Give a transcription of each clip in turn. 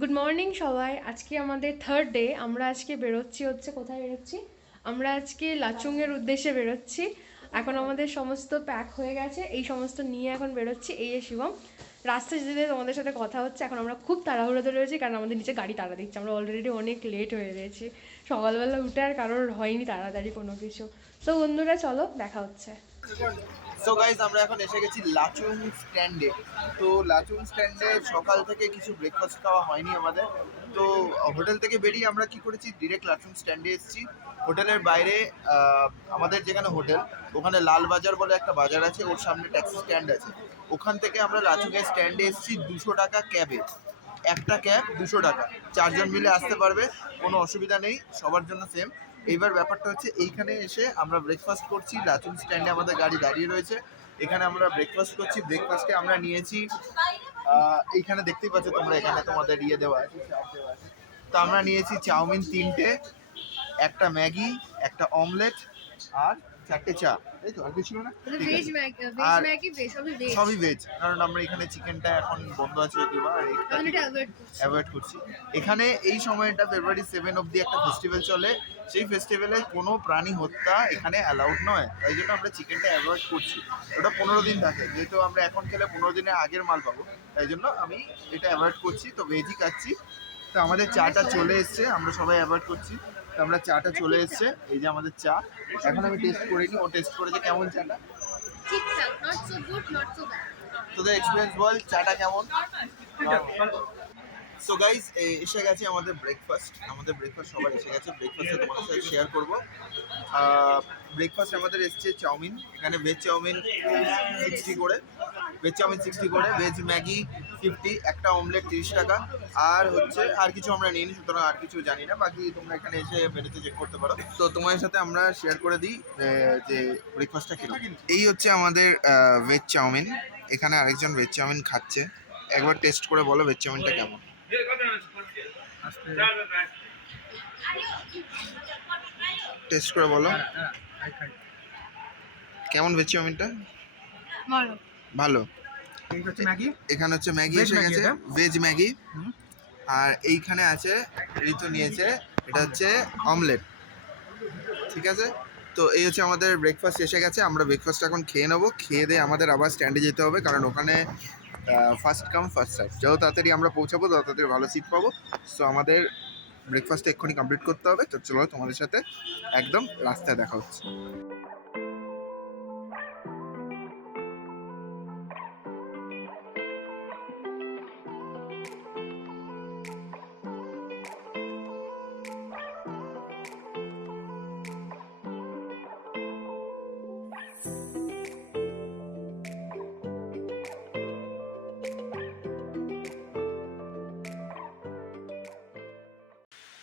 Good morning সবাই। আজকে আমাদের থার্ড ডে। আমরা আজকে বেরোচ্ছি, কোথায় বেরোচ্ছি? আমরা আজকে লাচুংয়ের উদ্দেশ্যে বেরোচ্ছি। এখন আমাদের সমস্ত প্যাক হয়ে গেছে, এই সমস্ত নিয়ে এখন বেরোচ্ছি। এই যে শিবম, রাস্তায় যেতে যেতে তোমাদের সাথে কথা হচ্ছে। এখন আমরা খুব তাড়াহুড়োতে রয়েছি কারণ আমাদের নিচে গাড়ি তাড়া দিচ্ছে। আমরা অলরেডি অনেক লেট হয়ে গেছি, সকালবেলা উঠে আর কারোর হয়নি তাড়াতাড়ি কোনো কিছু। তো বন্ধুরা চলো, দেখা হচ্ছে। সো গাইজ আমরা এখন এসে গেছি লাচুং স্ট্যান্ডে। তো লাচুং স্ট্যান্ডে সকাল থেকে কিছু ব্রেকফাস্ট খাওয়া হয়নি আমাদের। তো হোটেল থেকে বেরিয়ে আমরা কি করেছি, ডিরেক্ট লাচুং স্ট্যান্ডে এসেছি। হোটেলের বাইরে আমাদের যেখানে হোটেল, ওখানে লালবাজার বলে একটা বাজার আছে, ওর সামনে ট্যাক্সি স্ট্যান্ড আছে। ওখান থেকে আমরা লাচুংয়ের স্ট্যান্ডে এসেছি 200 টাকা ক্যাবে। একটা ক্যাব 200 টাকা, 4জন মিলে আসতে পারবে, কোনো অসুবিধা নেই, সবার জন্য সেম। এইবার ব্যাপারটা হচ্ছে, এইখানে এসে আমরা ব্রেকফাস্ট করছি। লাচুং স্ট্যান্ডে আমাদের গাড়ি দাঁড়িয়ে রয়েছে, এখানে আমরা ব্রেকফাস্ট করছি। ব্রেকফাস্টে আমরা নিয়েছি এইখানে দেখতেই পাচ্ছ তোমরা, এখানে তোমাদের দেওয়া আছে, চার্ট দেওয়া আছে। তো আমরা নিয়েছি চাউমিন 3টে, একটা ম্যাগি, একটা অমলেট আর 4টে চা। তাই তো, আর কিছু ছিল না? আর সবই ভেজ, কারণ আমরা এখানে চিকেনটা এখন বন্ধ আছে যদিও বা, অ্যাভয়েড করছি। এখানে এই সময়টা ফেব্রুয়ারি 7 অব্দি একটা ফেস্টিভ্যাল চলে, সেই ফেস্টিভ্যালে কোনো প্রাণী হত্যা এখানে অ্যালাউড নয়, তাই জন্য আমরা চিকেনটা অ্যাভয়েড করছি। ওটা 15 দিন থাকে, যেহেতু আমরা এখন খেলে 15 দিনের আগের মাল পাবো, তাই জন্য আমি এটা অ্যাভয়েড করছি। তো ভেজই খাচ্ছি। তো আমাদের চাটা চলে এসছে, আমরা সবাই অ্যাভয়েড করছি। তো আমরা চাটা চলে এসছে, এই যে আমাদের চা। এখন আমি টেস্ট করিনি, ও টেস্ট করেছে। কেমন চাটা? ঠিকঠাক, not so good, not so bad. তোদের এক্সপিরিয়েন্স বল, চাটা কেমন? সো গাইজ, এসে গেছে আমাদের ব্রেকফাস্ট। সবার এসে গেছে। ব্রেকফাস্টে তোমাদের সাথে শেয়ার করবো। ব্রেকফাস্ট আমাদের এসছে চাউমিন, এখানে ভেজ চাউমিন 60 করে, ভেজ ম্যাগি 50, একটা অমলেট 30 টাকা। আর হচ্ছে আর কিছু আমরা নিইনি, সুতরাং আর কিছু জানি না। বাকি তোমরা এখানে এসে মেনুতে চেক করতে পারো। তো তোমাদের সাথে আমরা শেয়ার করে দিই যে ব্রেকফাস্টটা কিরকম। এই হচ্ছে আমাদের ভেজ চাউমিন। এখানে আরেকজন ভেজ চাউমিন খাচ্ছে, একবার টেস্ট করে বলো ভেজ চাউমিনটা কেমন। টেস্ট করে বলো কেমন ভেজ চাউমিনটা। ভালো। এখানে হচ্ছে ম্যাগি এসে গেছে, ভেজ ম্যাগি। আর এইখানে আছে, ঋতু নিয়েছে, এটা হচ্ছে অমলেট। ঠিক আছে, তো এই হচ্ছে আমাদের ব্রেকফাস্ট এসে গেছে। আমরা ব্রেকফাস্ট এখন খেয়ে নেবো। খেয়ে দিয়ে আমাদের আবার স্ট্যান্ডে যেতে হবে, কারণ ওখানে ফার্স্ট কাম ফার্স্ট সার্ভ। যত তাড়াতাড়ি আমরা পৌঁছাবো তত তাড়াতাড়ি ভালো সিট পাবো। সো আমাদের ব্রেকফাস্টটা এক্ষুনি কমপ্লিট করতে হবে। তো চলো, তোমাদের সাথে একদম রাস্তায় দেখা হচ্ছে।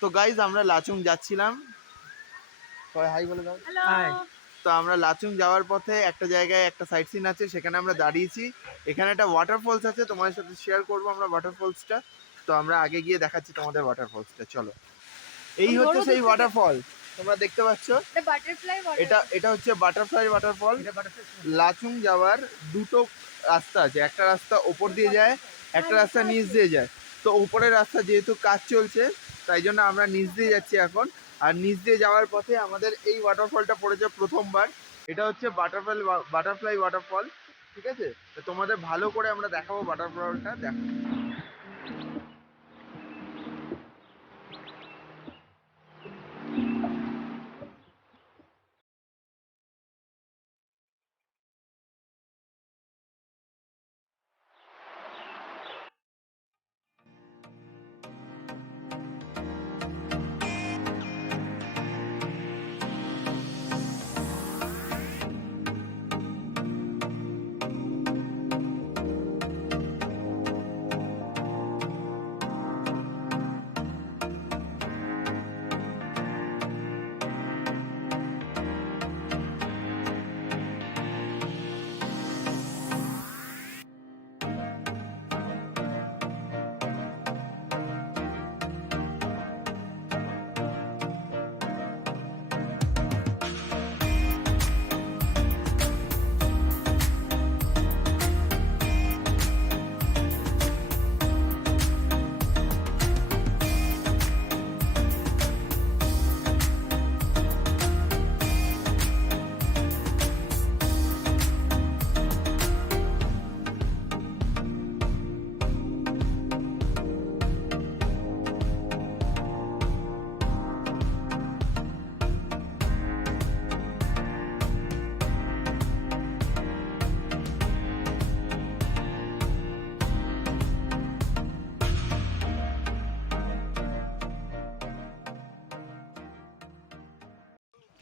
তো গাইজ, আমরা লাচুং যাচ্ছিলাম। সবাই হাই বলে দাও। হাই। তো আমরা লাচুং যাওয়ার পথে একটা জায়গায় একটা সাইট সিন আছে, সেখানে আমরা দাঁড়িয়েছি। এখানে একটা ওয়াটারফলস আছে, তোমাদের সাথে শেয়ার করবো আমরা ওয়াটারফলসটা। তো আমরা আগে গিয়ে দেখাচ্ছি তোমাদের ওয়াটারফলসটা, চলো। এই হচ্ছে সেই ওয়াটারফল, তোমরা দেখতে পাচ্ছ। এটা হচ্ছে বাটারফ্লাই ওয়াটারফল। লাচুং যাওয়ার দুটো রাস্তা আছে, একটা রাস্তা ওপর দিয়ে যায়, একটা রাস্তা নিচ দিয়ে যায়। তো উপরের রাস্তা যেহেতু কাজ চলছে, তাই জন্য আমরা নিচ দিয়ে যাচ্ছি এখন। আর নিচ দিয়ে যাওয়ার পথে আমাদের এই ওয়াটারফলটা পড়েছে প্রথমবার। এটা হচ্ছে বাটারফ্লাই ওয়াটারফল। ঠিক আছে, তো তোমাদের ভালো করে আমরা দেখাবো বাটারফলটা, দেখো।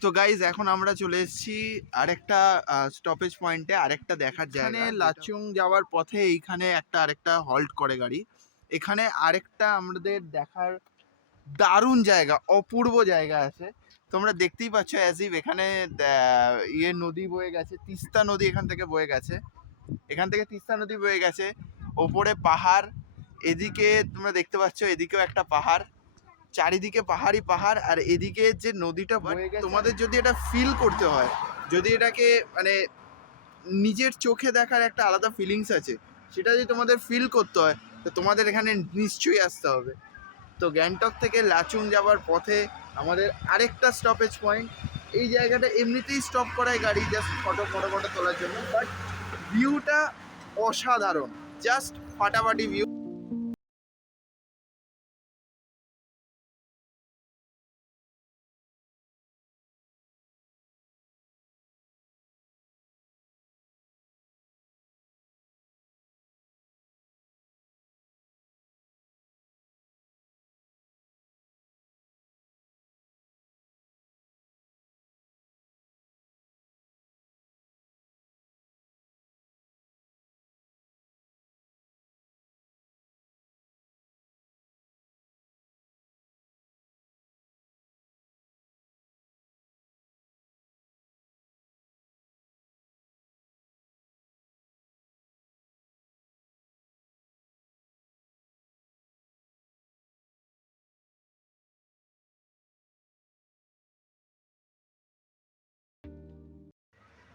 তো গাইজ এখন আমরা চলে এসেছি আরেকটা স্টপেজ পয়েন্টে, আরেকটা দেখার জায়গা। এখানে লাচুং যাওয়ার পথে এইখানে আরেকটা হল্ট করে গাড়ি। এখানে আরেকটা আমাদের দেখার দারুণ জায়গা, অপূর্ব জায়গা আছে। তোমরা দেখতেই পাচ্ছ অ্যাজ ইফ এখানে নদী বয়ে গেছে, তিস্তা নদী এখান থেকে বয়ে গেছে। এখান থেকে তিস্তা নদী বয়ে গেছে, ওপরে পাহাড়, এদিকে তোমরা দেখতে পাচ্ছ এদিকেও একটা পাহাড়, চারিদিকে পাহাড়ই পাহাড়। আর এদিকে যে নদীটা বয়ে গেছে, তোমাদের যদি এটা ফিল করতে হয়, যদি এটাকে মানে নিজের চোখে দেখার একটা আলাদা ফিলিংস আছে, সেটা যদি তোমাদের ফিল করতে হয় তো তোমাদের এখানে নিশ্চয়ই আসতে হবে। তো গ্যাংটক থেকে লাচুং যাওয়ার পথে আমাদের আরেকটা স্টপেজ পয়েন্ট। এই জায়গাটা এমনিতেই স্টপ করায় গাড়ি জাস্ট ফটো তোলার জন্য, বাট ভিউটা অসাধারণ, জাস্ট ফাটাফাটি ভিউ।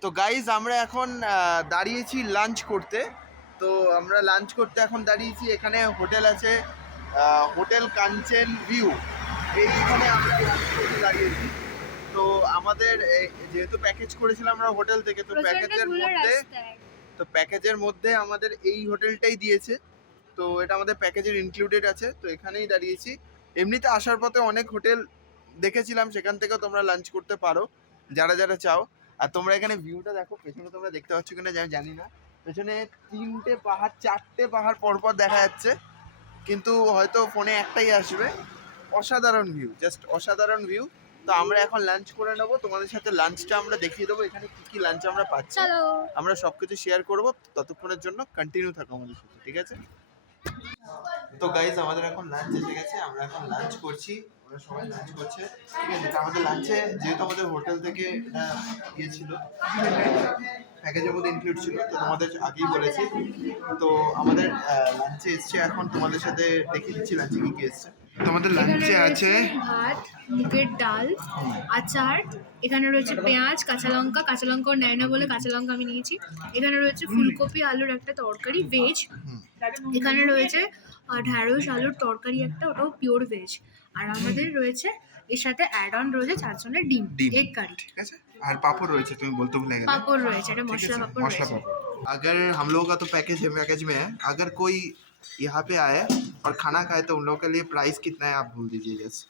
তো গাইজ আমরা এখন দাঁড়িয়েছি লাঞ্চ করতে। তো আমরা লাঞ্চ করতে এখন দাঁড়িয়েছি, এখানে হোটেল আছে, হোটেল কাঞ্চন ভিউ, এইখানে আমরা লাঞ্চ করতে দাঁড়িয়েছি। তো আমাদের যেহেতু প্যাকেজ করেছিলাম আমরা হোটেল থেকে, তো প্যাকেজের মধ্যে আমাদের এই হোটেলটাই দিয়েছে। তো এটা আমাদের প্যাকেজের ইনক্লুডেড আছে। তো এখানেই দাঁড়িয়েছি। এমনিতে আসার পথে অনেক হোটেল দেখেছিলাম, সেখান থেকেও তোমরা লাঞ্চ করতে পারো যারা যারা চাও। আর তোমরা এখানে ভিউটা দেখো, পেছনে তোমরা দেখতে পাচ্ছ কিনা জানি না, পেছনে 3টে পাহাড় 4টে পাহাড় পরপর দেখা যাচ্ছে, কিন্তু হয়তো ফোনে একটাই আসবে। অসাধারণ ভিউ, জাস্ট অসাধারণ ভিউ। তো আমরা এখন লাঞ্চ করে নেবো, তোমাদের সাথে লাঞ্চটা আমরা দেখিয়ে দেবো এখানে কি কি লাঞ্চ আমরা পাচ্ছি। আমরা সবকিছু শেয়ার করবো, ততক্ষণের জন্য কন্টিনিউ থাকো আমাদের সাথে, ঠিক আছে? তো গাইজ আমাদের এখন লাঞ্চ এসে গেছে, আমরা এখন লাঞ্চ করছি, ওরা সবাই লাঞ্চ করছে, ঠিক আছে? আমাদের লাঞ্চে যেহেতু আমাদের হোটেল থেকে এটা ইয়ে ছিল, প্যাকেজের মধ্যে ইনক্লুড ছিল, তো তোমাদের আগেই বলেছি। তো আমাদের লাঞ্চে এসছে, এখন তোমাদের সাথে দেখিয়ে দিচ্ছি লাঞ্চে কি কি এসছে। তোমাদের লাঞ্চে আছে ভাত, মুগের ডাল, আচার, এখানে রয়েছে পেঁয়াজ, কাঁচা লঙ্কা নেয় না বলে কাঁচা লঙ্কা আমি নিয়েছি। এখানে রয়েছে ফুলকপি আলুর একটা তরকারি ভেজ, এখানে রয়েছে ঢ্যাঁড়স আলুর তরকারি একটা, ওটাও পিওর ভেজ। আর আমাদের রয়েছে এর সাথে অ্যাড অন রয়েছে 4 জনের ডিম এগ কারি, ঠিক আছে? আর পাপড় রয়েছে, তুমি বলতে ভুলে গেলে, পাপড় রয়েছে, এটা মশলা পাপড় রয়েছে। अगर हम लोगों का तो पैकेज में है, अगर कोई यहाँ पे आए और खाना खाए तो उन लोगों के लिए प्राइस कितना है आप बोल दीजिए। जस्ट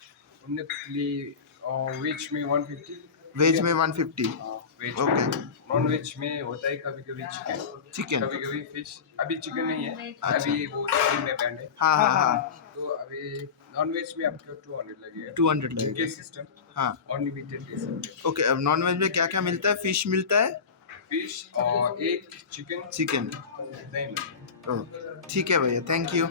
वेज में 150, वेज में 150, वेज ओके। नॉन वेज में होता है कभी कभी चिकन, कभी कभी फिश। अभी चिकन नहीं है, अच्छा। अभी वो चिकन में बैंड है। हाँ हाँ हाँ, तो अभी नॉन वेज में आपको 200 लगेगा, 200 लगेगा, के सिस्टम, हाँ अनलिमिटेड दे सकते हैं। ओके। अब नॉन वेज में क्या क्या मिलता है? फिश मिलता है, फिश और एक चिकन, नहीं ठीक है भैया, थैंक यू।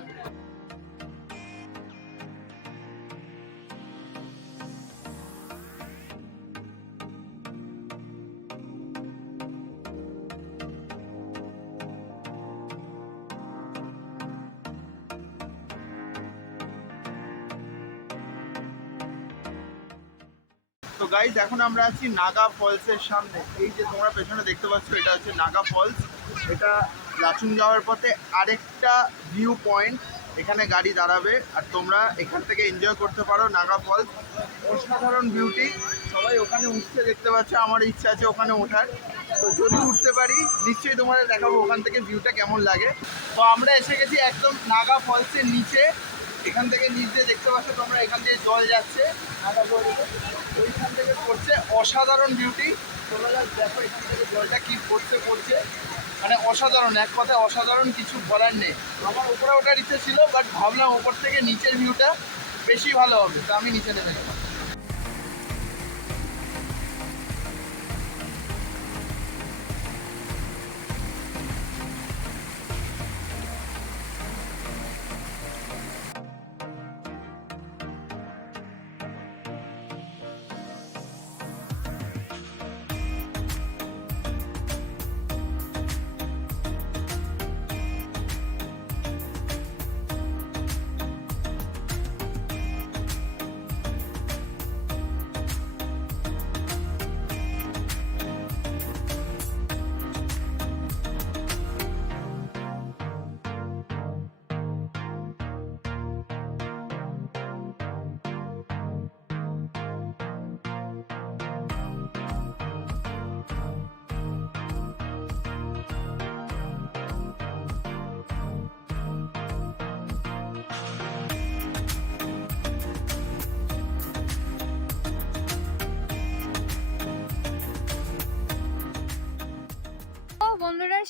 তো গাইজ এখন আমরা আছি নাগা ফলসের সামনে। এই যে তোমরা পেছনে দেখতে পাচ্ছ, এটা হচ্ছে নাগা ফলস। এটা লাচুং যাওয়ার পথে আরেকটা ভিউ পয়েন্ট, এখানে গাড়ি দাঁড়াবে আর তোমরা এখান থেকে এনজয় করতে পারো নাগা ফলস। অসাধারণ বিউটি, সবাই ওখানে উঠতে দেখতে পাচ্ছ, আমার ইচ্ছা আছে ওখানে ওঠার। তো যদি উঠতে পারি নিশ্চয়ই তোমাদের দেখাবো ওখান থেকে ভিউটা কেমন লাগে। তো আমরা এসে গেছি একদম নাগা ফলসের নিচে, এখান থেকে নিচে দেখতে পাচ্ছ তোমরা, এখান থেকে জল যাচ্ছে নাগা ফলসে, ওইখান থেকে পড়ছে। অসাধারণ বিউটি, তোমরা দেখো এখান থেকে জলটা কি পড়ছে, মানে অসাধারণ, এক কথায় অসাধারণ, কিছু বলার নেই। আমার উপরে ওঠার ইচ্ছে ছিল, বাট ভাবলাম ওপর থেকে নিচের ভিউটা বেশি ভালো হবে, তো আমি নিচে নেমে গেলাম।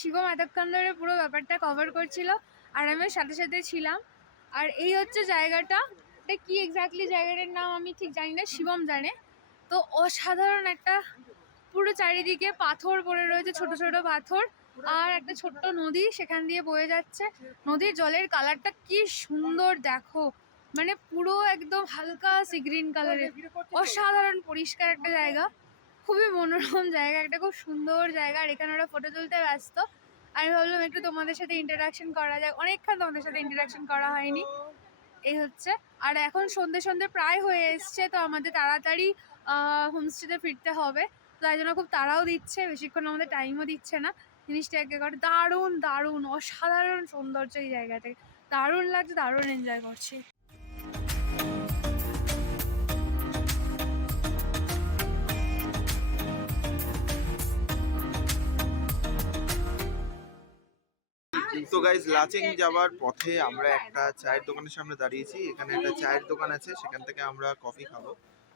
শিবম এতক্ষণ ধরে পুরো ব্যাপারটা কভার করছিল আর আমি ওর সাথে সাথে ছিলাম। আর এই হচ্ছে জায়গাটা, এটা কি এক্স্যাক্টলি জায়গাটার নাম আমি ঠিক জানি না, শিবম জানে। তো অসাধারণ একটা, পুরো চারিদিকে পাথর পড়ে রয়েছে, ছোট ছোট পাথর, আর একটা ছোট্ট নদী সেখান দিয়ে বয়ে যাচ্ছে। নদীর জলের কালারটা কি সুন্দর দেখো, মানে পুরো একদম হালকা সি গ্রিন কালারের, অসাধারণ পরিষ্কার একটা জায়গা, খুবই মনোরম জায়গা, একটা খুব সুন্দর জায়গা। আর এখানে ওরা ফটো তুলতে ব্যস্ত। আমি ভাবলাম একটু তোমাদের সাথে ইন্টারাকশন করা যায়, অনেকক্ষণ তোমাদের সাথে ইন্টারাকশন করা হয়নি। এই হচ্ছে, আর এখন সন্ধে সন্ধে প্রায় হয়ে এসছে, তো আমাদের তাড়াতাড়ি হোমস্টেতে ফিরতে হবে। তাই জন্য খুব তাড়াও দিচ্ছে, বেশিক্ষণ আমাদের টাইমও দিচ্ছে না। জিনিসটা একেবারে দারুণ দারুণ অসাধারণ সৌন্দর্য এই জায়গাতে, দারুণ লাগছে, দারুণ এনজয় করছি। তো গাইজ লাচেং যাওয়ার পথে আমরা একটা চায়ের দোকানের সামনে দাঁড়িয়েছি। এখানে একটা চায়ের দোকান আছে, সেখান থেকে আমরা কফি খাবো।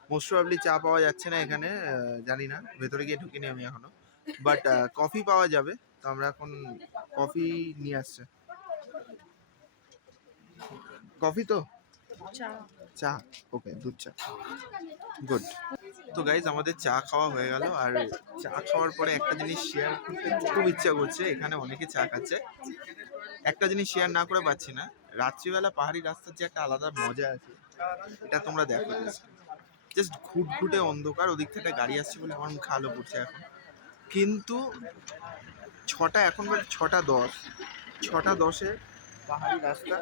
মোস্ট প্রবাবলি চা পাওয়া যাচ্ছে না এখানে, জানি না, ভেতরে গিয়ে ঢুকিনি আমি এখনো, বাট কফি পাওয়া যাবে। তো আমরা এখন কফি নিয়ে আসছে। কফি তো চা, ওকে, দুধ চা, গুড। তো গাইজ আমাদের চা খাওয়া হয়ে গেল, আর চা খাওয়ার পরে একটা জিনিস শেয়ার করতে খুব ইচ্ছা করছে। এখানে অনেকে চা খাচ্ছে, একটা জিনিস শেয়ার না করে পাচ্ছি না। রাত্রিবেলা পাহাড়ি রাস্তার যে একটা আলাদা মজা আছে, এটা তোমরা দেখো। জাস্ট ঘুটঘুটে অন্ধকার, ওদিক থেকে গাড়ি আসছে বলে আমার মুখে আলো পড়ছে এখন। কিন্তু এখন বাজে 6:10, 6:10-এ পাহাড়ি রাস্তা,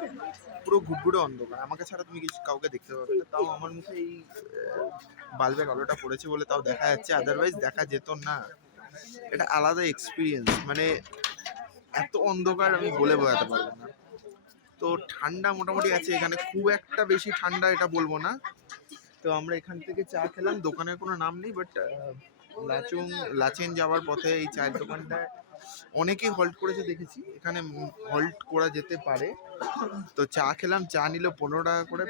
পুরো ঘুটঘুটে অন্ধকার, আমাকে ছাড়া তুমি কিছু কাউকে দেখতে পাবে না। তাও আমার মুখে এই বাল্বের আলোটা পড়েছে বলে তাও দেখা যাচ্ছে, আদারওয়াইজ দেখা যেত না। এটা আলাদা এক্সপিরিয়েন্স, মানে এত অন্ধকার আমি বলে বোঝাতে পারবো না। তো ঠান্ডা মোটামুটি আছে এখানে, খুব একটা বেশি ঠান্ডা এটা বলবো না। তো আমরা এখান থেকে চা খেলাম, দোকানের কোনো নাম নেই, বাট লাচেন যাওয়ার পথে এই চায়ের দোকানটায় অনেকেই হল্ট করেছে দেখেছি, এখানে হল্ট করা যেতে পারে। তো চা খেলাম, চা নিল 15 টাকা করে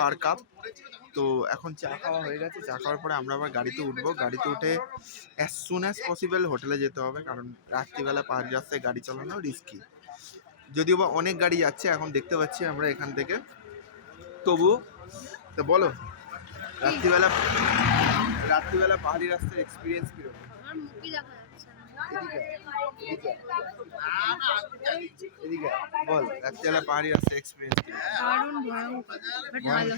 পার কাপ। তো এখন চা খাওয়া হয়ে গেছে, চা খাওয়ার পরে আমরা আবার গাড়িতে উঠবো। গাড়িতে উঠে অ্যাজ সুন অ্যাজ পসিবল হোটেলে যেতে হবে, কারণ রাত্রিবেলা পাহাড়ি রাস্তায় গাড়ি চালানো রিস্কি। যদিও বা অনেক গাড়ি যাচ্ছে এখন দেখতে পাচ্ছি আমরা এখান থেকে, তবুও। তো বলো, রাত্রিবেলা পাহাড়ি রাস্তার এক্সপিরিয়েন্স কিরকম? আমার মুখই দেখা যাচ্ছে না। এদিকে বল, রাত্রিবেলা পাহাড়ি রাস্তার এক্সপিরিয়েন্স দারুণ ভয়ঙ্কর, বাট ভালো,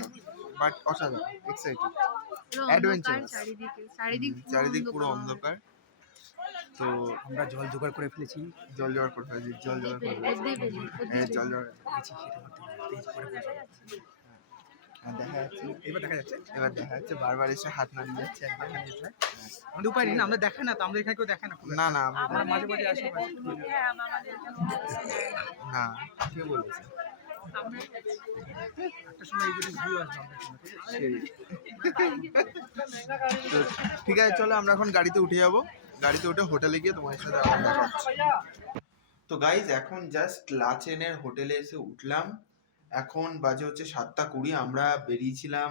বাট অসাধারণ, এক্সাইটেড, পুরো অ্যাডভেঞ্চার। অন্ধকার চারিদিক চারিদিক পুরো অন্ধকার। তো আমরা জল জোগাড় করে ফেলেছি। জল জোগাড় করে ফেলেছি, জল জোগাড় করে ফেলেছি। হ্যাঁ, জল জোগাড় দেখা যাচ্ছে, এবার দেখা যাচ্ছে বারবার এসে হাত নাড়িয়ে যাচ্ছে একবার। আমাদের উপায় নেই না, আমরা দেখে না তো, আমরা এখানে কেউ দেখে না। না না আমরা মাঝে মাঝে আসি। না, কে বলেছে? একটা সময় এই যদি ভিউ আসবে আমাদের জন্য, তো ঠিক আছে, চলো আমরা এখন গাড়িতে উঠে যাবো। গাড়িতে উঠে হোটেলে গিয়ে তোমার সাথে আবার দেখা হচ্ছে। তো গাইজ এখন জাস্ট লাচেনের হোটেলে এসে উঠলাম। এখন বাজে হচ্ছে 7:20। আমরা বেরিয়েছিলাম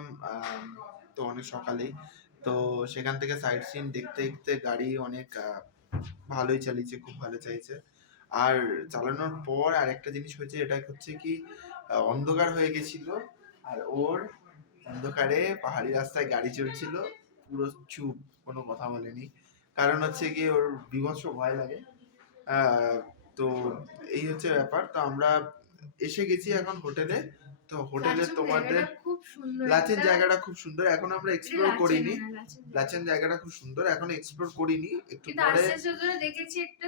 তো অনেক সকালেই। তো সেখান থেকে সাইট সিন দেখতে দেখতে গাড়ি অনেক ভালোই চালিয়েছে, খুব ভালো চাইছে। আর চালানোর পর আর একটা জিনিস হয়েছে, এটা হচ্ছে কি অন্ধকার হয়ে গেছিল, আর ওর অন্ধকারে পাহাড়ি রাস্তায় গাড়ি চলছিল, পুরো চুপ, কোনো কথা বলেনি। কারণ হচ্ছে কি ওর বিভৎস ভয় লাগে। তো এই হচ্ছে ব্যাপার। তো আমরা এসে গেছি এখন হোটেলে। তো হোটেলে তোমাদের খুব সুন্দর, লাচেন জায়গাটা খুব সুন্দর, এখন আমরা এক্সপ্লোর করিনি। লাচেন জায়গাটা খুব সুন্দর, এখন এক্সপ্লোর করিনি, একটু পরে দেখেছি একটা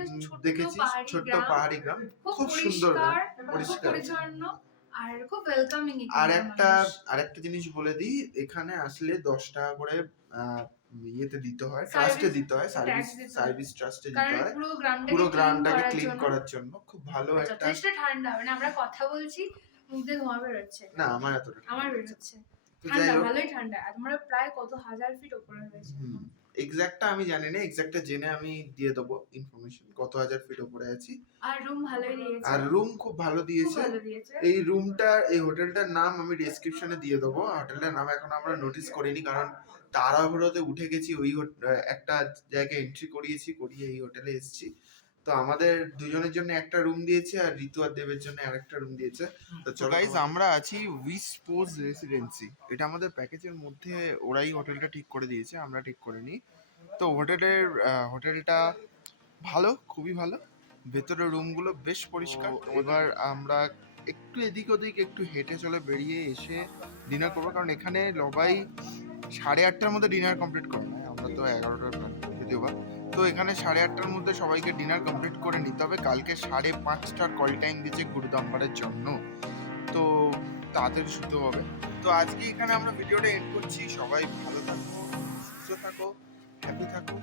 দেখেছি ছোট্ট পাহাড়ি গ্রাম, খুব সুন্দর, পরিষ্কার। আর খুব ওয়েলকামিং। আর একটা জিনিস বলে দিই, এখানে আসলে 10 টাকা করে ইয়েতে দিতে হয়, ট্রাস্টে দিতে হয়, সার্ভিস ট্রাস্টে দিতে হয়, পুরো গ্রামটাকে ক্লিন করার জন্য। খুব ভালো একটা, যথেষ্ট ঠান্ডা, মানে আমরা কথা বলছি মুখে ধোঁয়া বেরোচ্ছে না আমার এতটা আমার বেরোচ্ছে, তো ঠান্ডা, যাই হোক, ভালোই ঠান্ডা। আমরা প্রায় কত হাজার ফিট উপরে রয়েছে। এক্সাক্টটা আমি জানি না, এক্সাক্টটা জেনে আমি দিয়ে দেবো ইনফরমেশন, কত হাজার ফিট উপরে আছি। আর রুম ভালোই দিয়েছে, আর রুম খুব ভালো দিয়েছে। এই রুমটা, এই হোটেলটার নাম আমি ডেসক্রিপশনে দিয়ে দেবো। হোটেলটার নাম এখন আমরা নোটিস করিনি, কারণ তাড়াহুড়োতে উঠে গেছি, ওই একটা জায়গায় এন্ট্রি করিয়ে এই হোটেলে এসেছি। তো আমাদের দুজনের জন্য একটা রুম দিয়েছে আর ঋতু আর দেবের জন্য আরেকটা রুম দিয়েছে। তো গাইজ আমরা আছি উইশ পোজ রেসিডেন্সি, এটা আমাদের প্যাকেজের মধ্যে, ওরাই হোটেলটা ঠিক করে দিয়েছে, আমরা ঠিক করিনি। তো হোটেলটা ভালো, খুবই ভালো, ভেতরের রুমগুলো বেশ পরিষ্কার। এবার আমরা একটু এদিক ওদিক একটু হেঁটে চলে বেরিয়ে এসে ডিনার করবো, কারণ এখানে সবাই 8:30টার মধ্যে ডিনার কমপ্লিট করে নেয়, আমরা তো 11টার যদিও বা। তো এখানে 8:30টার মধ্যে সবাইকে ডিনার কমপ্লিট করে নিতে হবে, কালকে 5:30টার কল টাইম দিয়েছে গুরুদাম্বারের জন্য, তো তাড়াতাড়ি শুতে হবে। তো আজকে এখানে আমরা ভিডিওটা এন্ড করছি, সবাই ভালো থাকো, সুস্থ থাকো, হ্যাপি থাকো।